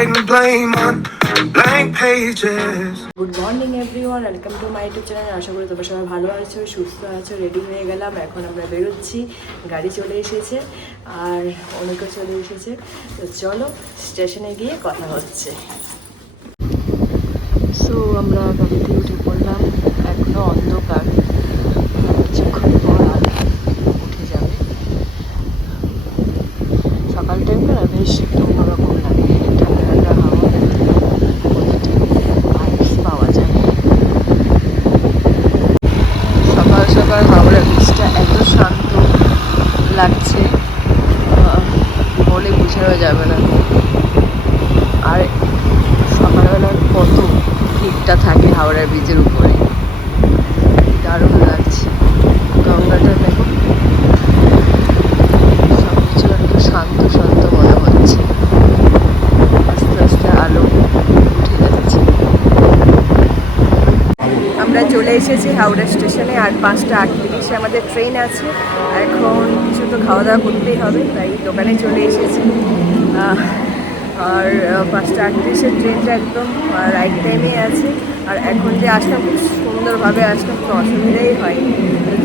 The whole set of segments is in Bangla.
writing blame on blank pages. Good morning everyone welcome to my YouTube channel আশা করি তোমরা সবাই ভালো আছো, সুস্থ আছো রেডি হয়ে গেলাম। এখন আমরা বেরোচ্ছি। গাড়ি চলে এসেছে, আর অনেকও চলে এসেছে। তো চলো স্টেশনে গিয়ে কথা হচ্ছে। সো আমরা গাড়িতে উঠে পড়লাম। এখনও অন্ধকার কিছুক্ষণ পর আলো উঠে যাবে সকাল টাইমটা না বেশ একটু অন্যরকম লাগে ঠান্ডা ঠান্ডা হাওয়া ভাইবস পাওয়া যায় সকাল সকাল হাওড়া ব্রিজটা এত শান্ত লাগছে আহ, বলে বোঝানো যাবে না আর সকালবেলার কত ভিড়টা থাকে হাওড়া ব্রিজের উপরে দারুণ লাগছে গঙ্গাটা দেখো সব কিছু একটু শান্ত শান্ত মনে হচ্ছে আস্তে আস্তে আলো উঠে যাচ্ছে আমরা চলে এসেছি হাওড়া স্টেশনে আর পাঁচটা আটত্রিশে আমাদের ট্রেন আছে। এখন কিছু তো খাওয়া দাওয়া করতেই হবে, তাই দোকানে চলে এসেছি। আর পাঁচটা আটত্রিশের ট্রেনটা একদম রাইট টাইমে আছে। আর এখন যে আসলাম, খুব সুন্দরভাবে আসলাম, কোনো অসুবিধাই হয়নি।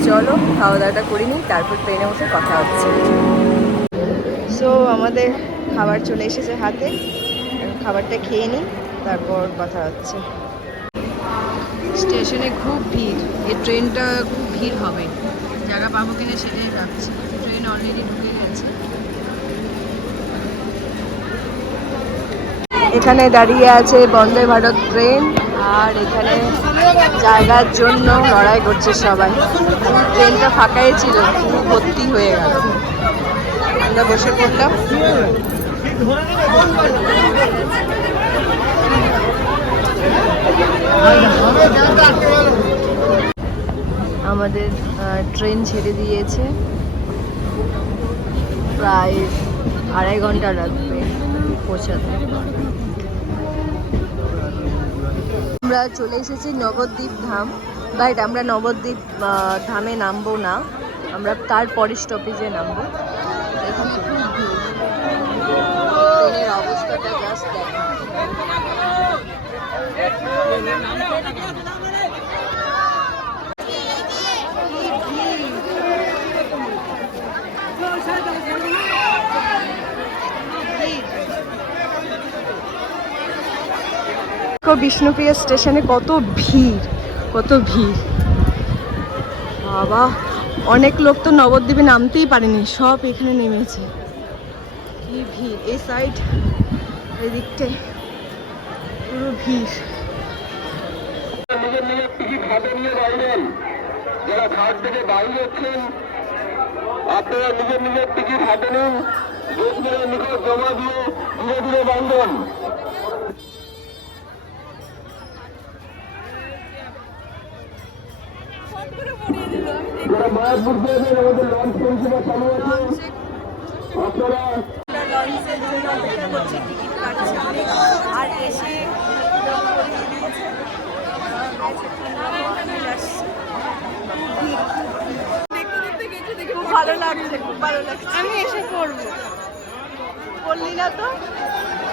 চলো, খাওয়া দাওয়াটা করে নিই, তারপর ট্রেনে বসে কথা হচ্ছে। সো আমাদের খাবার চলে এসেছে হাতে। খাবারটা খেয়ে নিই, তারপর কথা হচ্ছে। স্টেশনে খুব ভিড়। এই ট্রেনটা খুব ভিড় হবে। জায়গা পাবো কিনা সেটাই ভাবছি। ট্রেন অলরেডি ঢুকে গেছে। এখানে দাঁড়িয়ে আছে বন্দে ভারত ট্রেন আর এখানে জায়গার জন্য লড়াই করছে সবাই। ট্রেনটা ফাঁকাই ছিল, পুরো ভর্তি হয়ে গেল। আমরা বসে পড়লাম। আমাদের ট্রেন ছেড়ে দিয়েছে। প্রায় আড়াই ঘণ্টা লাগবে পৌঁছাতে। আমরা চলে এসেছি নবদ্বীপ ধাম। বাট আমরা নবদ্বীপ ধামে নামবো না। আমরা তার পরের স্টপেজে নামবো। এখানে খুব ভিড়। ট্রেনের অবস্থাটা জাস্ট দেখো দেখো বিষ্ণুপ্রিয়া স্টেশনে কত ভিড় কত ভিড়। বাবা, অনেক লোক তো নবদ্বীপে নামতেই পারেনি, সব এখানে নেমেছে। কি ভিড়, এই সাইড এদিকটায় পুরো ভিড় নিজের নিজের টিকিট হাতে নিয়ে বাইরেন যারা ঘাট থেকে বাইরে হচ্ছেন আপনারা নিজের নিজের টিকিট হাতে নিন। গেটগুলো নিকট জমা দিয়ে ধীরে ধীরে বাঁধবেন। মায়াপুর যাবেন আমাদের লঞ্চ পরিষেবা চালু আছে আপনারা আর এসে খুব ভালো লাগছে খুব ভালো লাগছে। আমি এসে পড়ব। বললি না তো?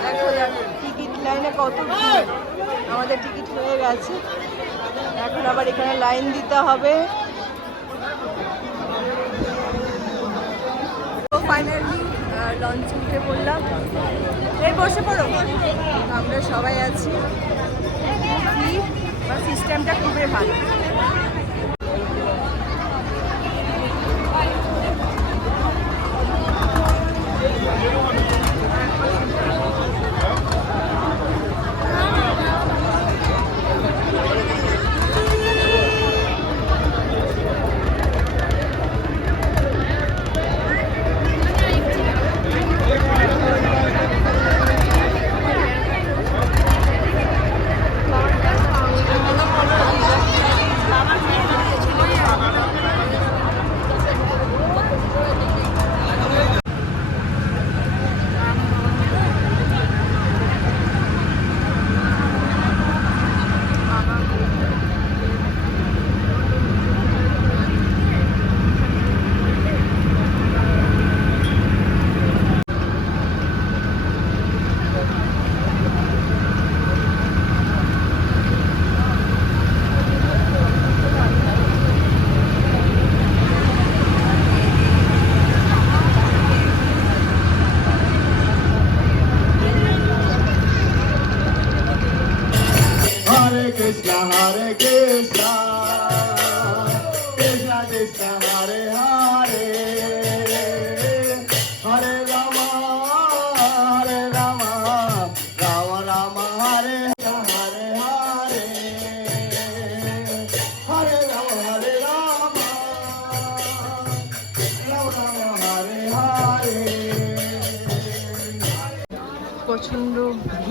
দেখো দেখো টিকিট লাইনে কত আমাদের টিকিট হয়ে গেছে। এখন আবার এখানে লাইন দিতে হবে। ফাইনালি লঞ্চে উঠে পড়লাম। এই বসে পড়ো। আমরা সবাই আছি। সিস্টেমটা খুবই ভালো।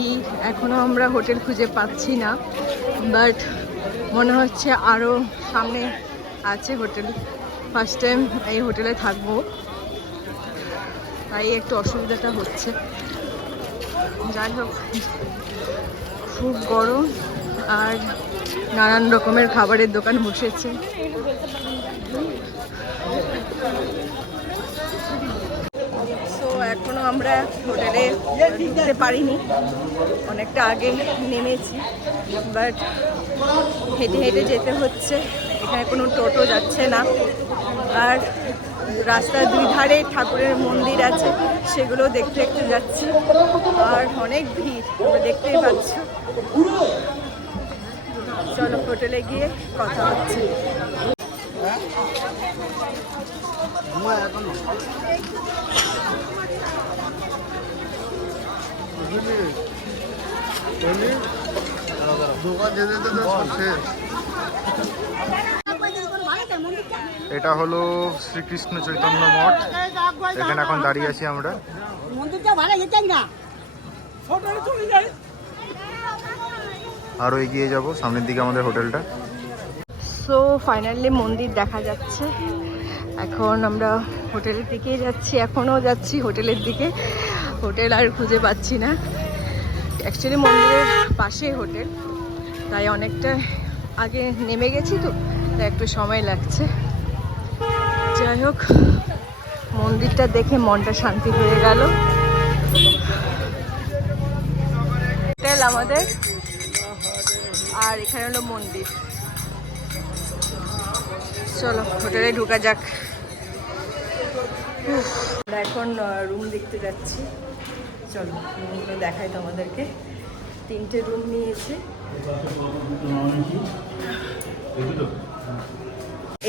ভিড় এখনও আমরা হোটেল খুঁজে পাচ্ছি না বাট মনে হচ্ছে আরও সামনে আছে হোটেল। ফার্স্ট টাইম এই হোটেলে থাকব। তাই একটু অসুবিধাটা হচ্ছে। যাই হোক, খুব গরম আর নানান রকমের খাবারের দোকান বসেছে। এখনও আমরা হোটেলে ঢুকতে পারিনি। অনেকটা আগে নেমেছি বাট হেঁটে হেঁটে যেতে হচ্ছে। এখানে কোনো টোটো যাচ্ছে না। আর রাস্তার দুই ধারে ঠাকুরের মন্দির আছে, সেগুলো দেখতে দেখতে যাচ্ছি। আর অনেক ভিড় দেখতেই পাচ্ছ। চলো হোটেলে গিয়ে কথা হচ্ছে। এটা হলো শ্রীকৃষ্ণ চৈতন্য মঠ। এখানে এখন দাঁড়িয়ে আছি আমরা। আরও এগিয়ে যাব, সামনের দিকে আমাদের হোটেলটা। সো ফাইনালি মন্দির দেখা যাচ্ছে। এখন আমরা হোটেলের দিকেই যাচ্ছি, এখনও যাচ্ছি হোটেলের দিকে। হোটেল আর খুঁজে পাচ্ছি না। অ্যাকচুয়ালি মন্দিরের পাশে হোটেল। তাই অনেকটা আগে নেমে গেছি তো, তাই একটু সময় লাগছে। যাই হোক, মন্দিরটা দেখে মনটা শান্তি হয়ে গেল। হোটেল আমাদের। আর এখানে হলো মন্দির। চলো, হোটেলে ঢোকা যাক। এখন রুম দেখতে যাচ্ছি। চলো রুমগুলো দেখাই তোমাদেরকে। তিনটে রুম নিয়েছে।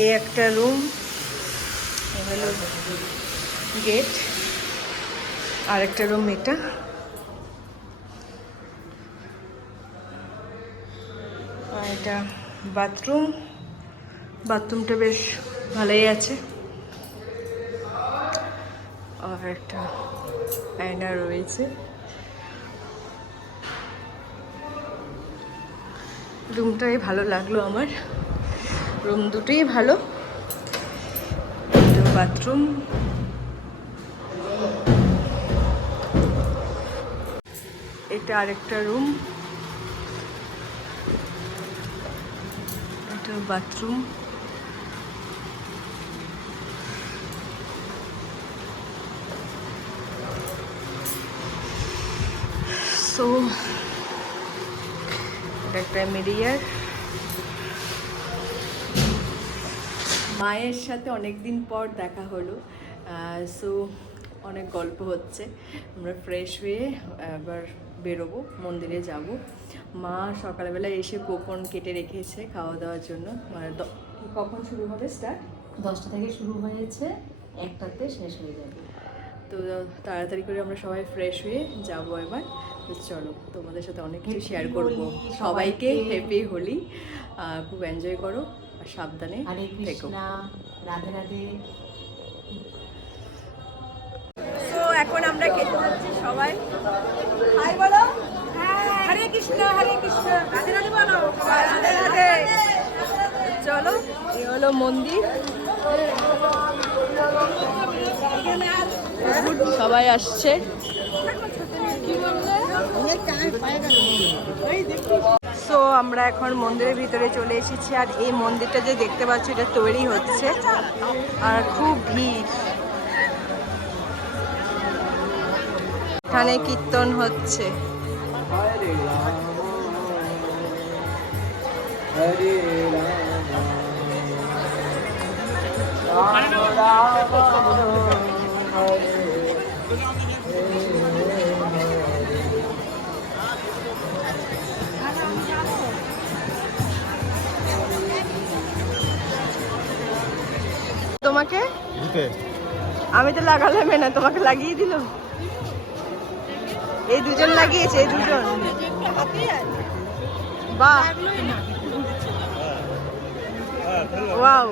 এই একটা রুম হলো গেট আর একটা রুম এটা। আর এটা বাথরুম বাথরুমটা বেশ ভালোই আছে। আর একটা আয়না রয়েছে। রুমটাই ভালো লাগল আমার। রুম দুটোই ভালো। বাথরুম এটা আরেকটা রুম। এটা বাথরুম সো এটা একটা মিডিয়ার মায়ের সাথে অনেক দিন পর দেখা হলো। সো অনেক গল্প হচ্ছে। আমরা ফ্রেশ হয়ে এবার বেরোবো, মন্দিরে যাব। মা সকালবেলা এসে গোপন কেটে রেখেছে খাওয়া দাওয়ার জন্য। মানে কখন শুরু হবে স্টার্ট দশটা থেকে শুরু হয়েছে, একটাতে শেষ হয়ে যাবে। তো তাড়াতাড়ি করে আমরা সবাই ফ্রেশ হয়ে যাব এবার। তো চলো তোমাদের সাথে অনেক কিছু শেয়ার করব। সবাইকে হ্যাপি হোলি খুব এনজয় করো আর সাবধানে থেকো। রাধে রাধে। এখন আমরা খেতে যাচ্ছি সবাই হাই বলো। হরে কৃষ্ণ হরে কৃষ্ণ রাধে রাধে বলো। রাধে রাধে। চলো এ হলো মন্দির। সবাই আসছে। সো আমরা এখন মন্দিরের ভিতরে চলে এসেছি আর এই মন্দিরটা যে দেখতে পাচ্ছ, এটা তৈরি হচ্ছে। আর খুব ভিড়। এখানে কীর্তন হচ্ছে। তোমাকে? আমি তো লাগালাম না তোমাকে লাগিয়ে দিল এই দুজন লাগিয়েছে এই দুজন। বাহ। ওয়াও।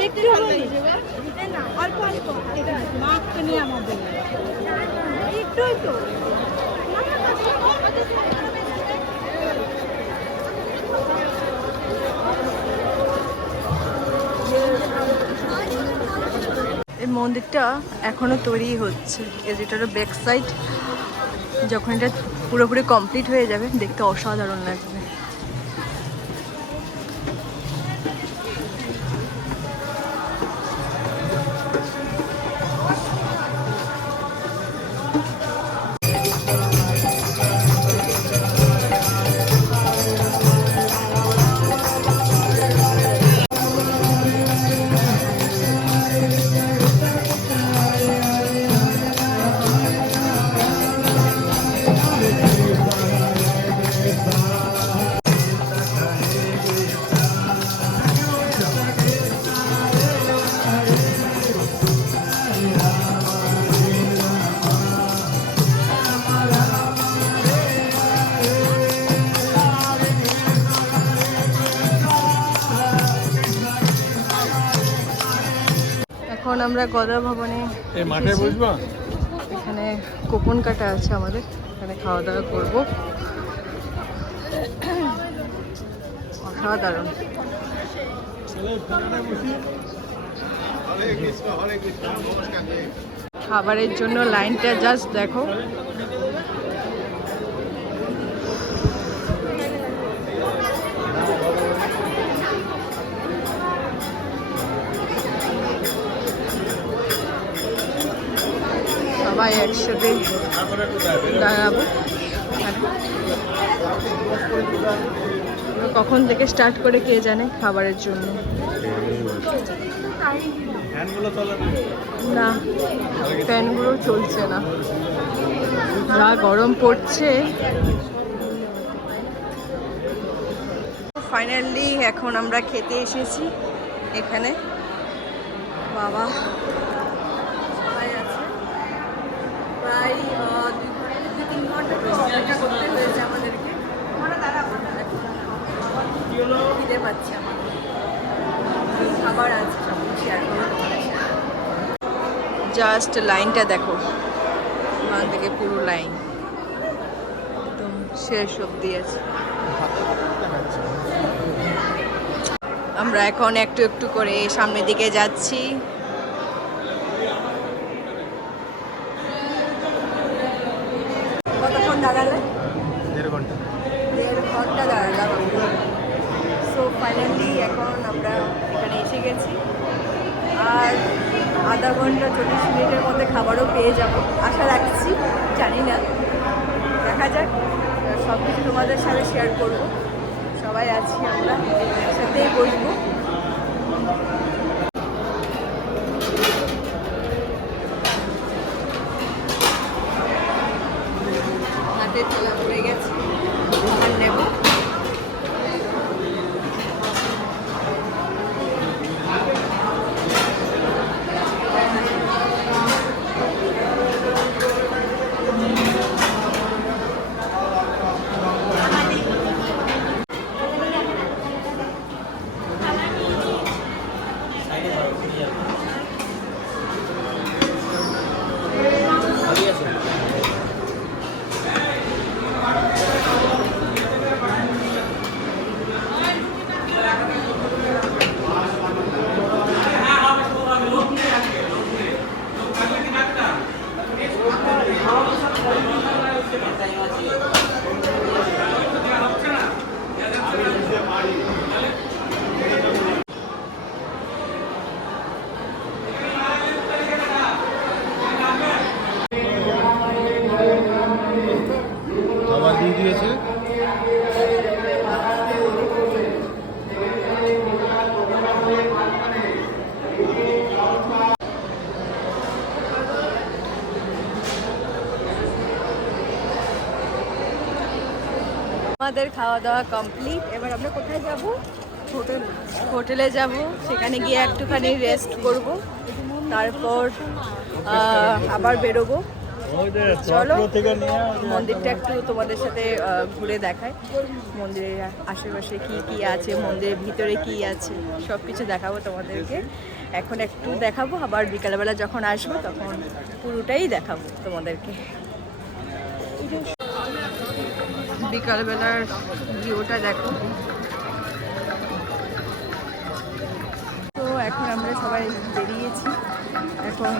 একটু অল্প অল্প। তো এই মন্দিরটা এখনও তৈরি হচ্ছে। এই যেটার ব্যাক সাইড যখন এটা পুরোপুরি কমপ্লিট হয়ে যাবে, দেখতে অসাধারণ লাগবে। আমরা গদা ভবনে মাঠে বসবো? এখানে কোপন কাটা আছে আমাদের এখানে খাওয়া দাওয়া করব। অসাধারণ। খাবারের জন্য লাইনটা জাস্ট দেখো। একসাথে দাঁড়াবো। কখন থেকে স্টার্ট করে কে জানে খাবারের জন্য। না, ফ্যানগুলো চলছে না। যা গরম পড়ছে। ফাইনালি এখন আমরা খেতে এসেছি এখানে। বাবা সবাই আছে জাস্ট লাইনটা দেখো। ওখান থেকে পুরো লাইন। একদম শেষ অব্দি আছে। আমরা এখন একটু একটু করে সামনের দিকে যাচ্ছি। দাঁড়ালে? দেড় ঘণ্টা। দেড় ঘণ্টা দাঁড়ালাম সো ফাইনালি এখন আমরা এখানে এসে গেছি। আর আধা ঘণ্টা চল্লিশ মিনিটের মধ্যে খাবারও পেয়ে যাব। আশা রাখছি জানি না। দেখা যাক সব কিছু তোমাদের সাথে শেয়ার করব। সবাই আছি আমরা একসাথেই বসবো। আমাদের খাওয়া দাওয়া কমপ্লিট এবার আমরা কোথায় যাব? হোটেল। হোটেলে যাব। সেখানে গিয়ে একটুখানি রেস্ট করব। তারপর আবার বেরোবো। চলো মন্দিরটা একটু তোমাদের সাথে ঘুরে দেখায় মন্দিরের আশেপাশে কি কি আছে মন্দিরের ভিতরে কি আছে সব কিছু দেখাবো তোমাদেরকে। এখন একটু দেখাবো আবার বিকালবেলা যখন আসব তখন পুরোটাই দেখাবো তোমাদেরকে। বিকালবেলার ভিউটা দেখো। তো এখন আমরা সবাই বেরিয়েছি। এখন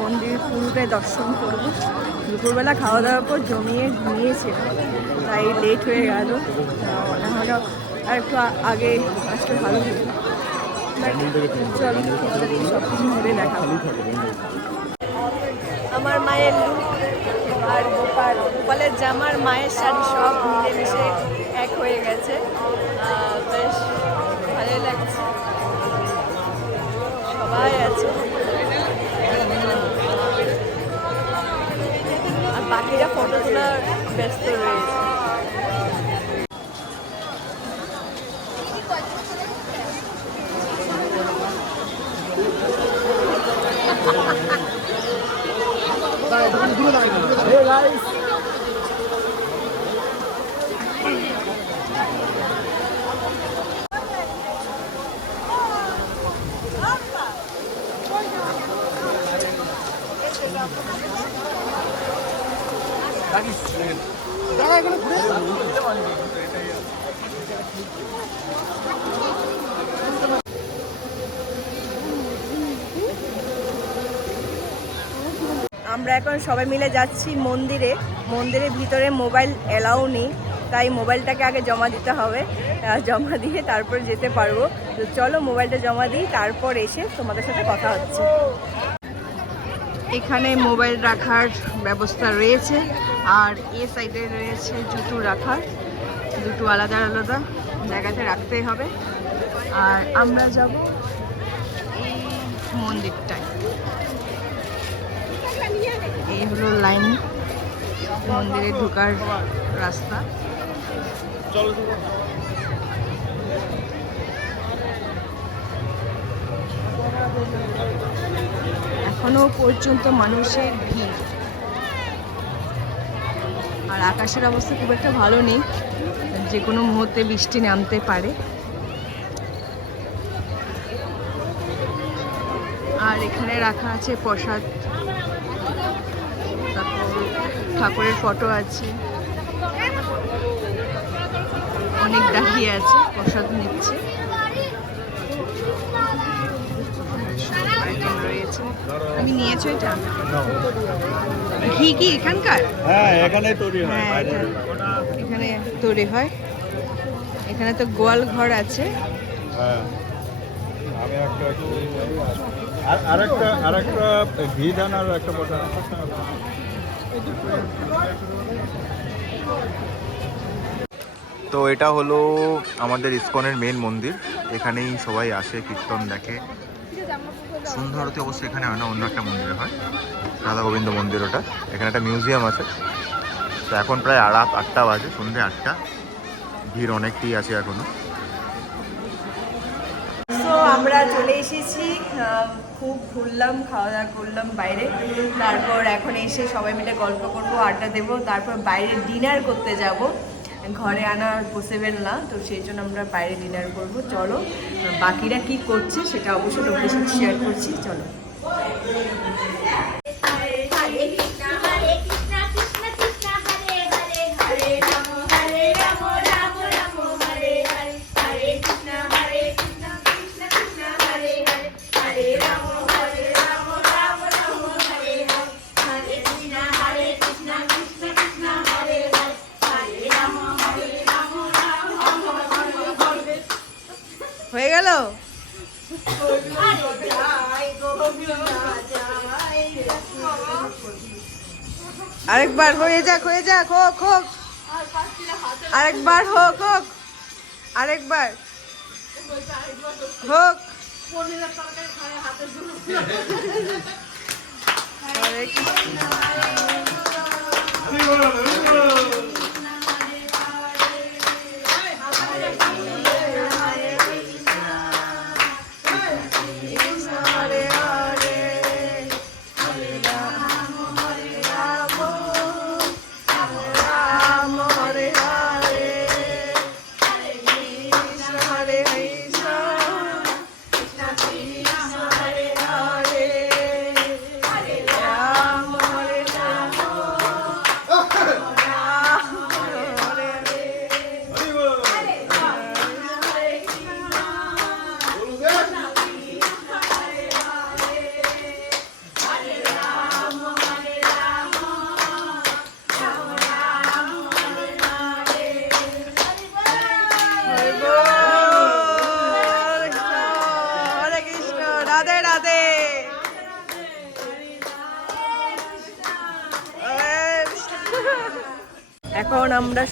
মন্দির পুরোটাই দর্শন করব। দুপুরবেলা খাওয়া দাওয়ার পর জমিয়ে ঘুমিয়েছে। তাই লেট হয়ে গেল। নাহলে আর একটু আগে আসলে ভালো হতো চল সব কিছু ঘুরে দেখাবো। আমার মায়ের আর গোপাল গোপালের জামার, মায়ের শাড়ি সব মিলেমিশে এক হয়ে গেছে। বেশ ভালোই লাগছে। সবাই আছে। আর বাকিরা ফটো তোলার ব্যস্ত রয়েছে আমরা এখন সবাই মিলে যাচ্ছি মন্দিরে। মন্দিরের ভিতরে মোবাইল এলাও নেই, তাই মোবাইলটাকে আগে জমা দিতে হবে। জমা দিয়ে তারপর যেতে পারব। তো চলো মোবাইলটা জমা দিই, তারপর এসে তোমাদের সাথে কথা হচ্ছে। এখানে মোবাইল রাখার ব্যবস্থা রয়েছে, আর এ সাইডে রয়েছে জুতো রাখার। দুটো আলাদা আলাদা। জায়গাতে রাখতেই হবে। আর আমরা যাব এই মন্দিরটায়। এই হলো লাইন। মন্দিরে ঢোকার রাস্তা। এখনও পর্যন্ত মানুষের ভিড়। আর আকাশের অবস্থা খুব একটা ভালো নেই। যে কোনো মুহূর্তে বৃষ্টি নামতে পারে। আর এখানে রাখা আছে প্রসাদ। ঠাকুরের ফটো আছে। অনেক দাঁড়িয়ে আছে প্রসাদ নিচ্ছে। তুমি নিয়েছো এটা? ঘি কি এখানকার? হ্যাঁ এখানে তৈরি হয়। হ্যাঁ এখানে তৈরি হয়। এখানে তো গোয়াল ঘর আছে। হ্যাঁ। আমি একটা আর আরেকটা আরেকটা ঘি দান আর একটা বটা তো এটা হলো আমাদের ইস্কনের মেন মন্দির। এখানেই সবাই আসে কীর্তন দেখে। সন্ধ্যা আরতি অবশ্যই এখানে হয় না অন্য একটা মন্দিরে হয়। রাধা গোবিন্দ মন্দির ওটা। এখানে একটা মিউজিয়াম আছে। তো এখন প্রায় রাত আটটা বাজে সন্ধ্যে আটটা। ভিড় অনেকটাই আছে এখনও। আমরা চলে এসেছি খুব ঘুরলাম খাওয়া দাওয়া করলাম বাইরে। তারপর এখন এসে সবাই মিলে গল্প করব, আড্ডা দেব। তারপর বাইরে ডিনার করতে যাব। ঘরে আনা পসিবল না, তো সেই জন্য আমরা বাইরে ডিনার করব। চলো, বাকিরা কি করছে সেটা অবশ্যই সাথে শেয়ার করছি। চলো। আরেকবার হয়ে যাক হয়ে যাক হোক হোক। আরেকবার হোক হোক। আরেকবার। হোক। হরে কৃষ্ণ।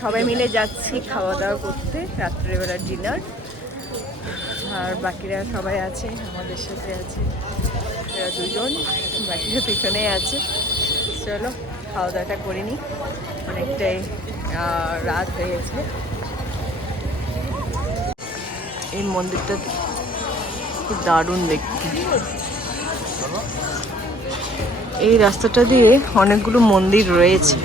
সবাই মিলে যাচ্ছি খাওয়া দাওয়া করতে, রাত্রেবেলার ডিনার আর বাকিরা সবাই আছে, আমাদের সাথে আছে, এরা দুজন, বাকিরা পিছনেই আছে। চলো খাওয়া দাওয়াটা করে নিই। অনেকটাই রাত হয়ে গেছে। এই মন্দিরটা খুব দারুণ দেখতে। এই রাস্তাটা দিয়ে অনেকগুলো মন্দির রয়েছে।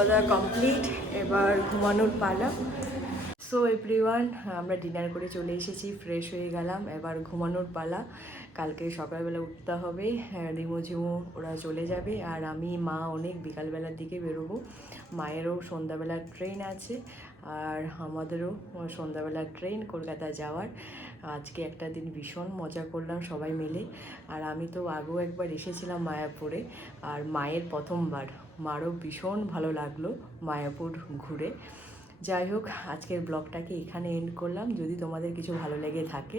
খাওয়া দাওয়া কমপ্লিট এবার ঘুমানোর পালা। সো এভরিওয়ান আমরা ডিনার করে চলে এসেছি ফ্রেশ হয়ে গেলাম এবার ঘুমানোর পালা। কালকে সকালবেলা উঠতে হবে হ্যাঁ, রিমো ঝিমো ওরা চলে যাবে আর আমি মা অনেক বিকালবেলার দিকে বেরোবো। মায়েরও সন্ধ্যাবেলার ট্রেন আছে আর আমাদেরও সন্ধ্যাবেলার ট্রেন কলকাতা যাওয়ার। আজকে একটা দিন ভীষণ মজা করলাম সবাই মিলে। আর আমি তো আগেও একবার এসেছিলাম মায়াপুরে আর মায়ের প্রথমবার। মারও ভীষণ ভালো লাগল মায়াপুর ঘুরে। যাই হোক, আজকের ব্লগটাকে এখানে এন্ড করলাম। যদি তোমাদের কিছু ভালো লেগে থাকে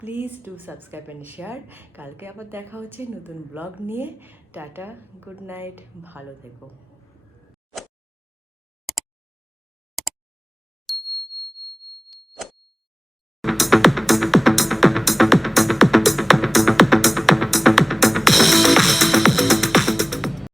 please do subscribe and share কালকে আবার দেখা হচ্ছে নতুন ব্লগ নিয়ে। টাটা গুড নাইট ভালো থেকো।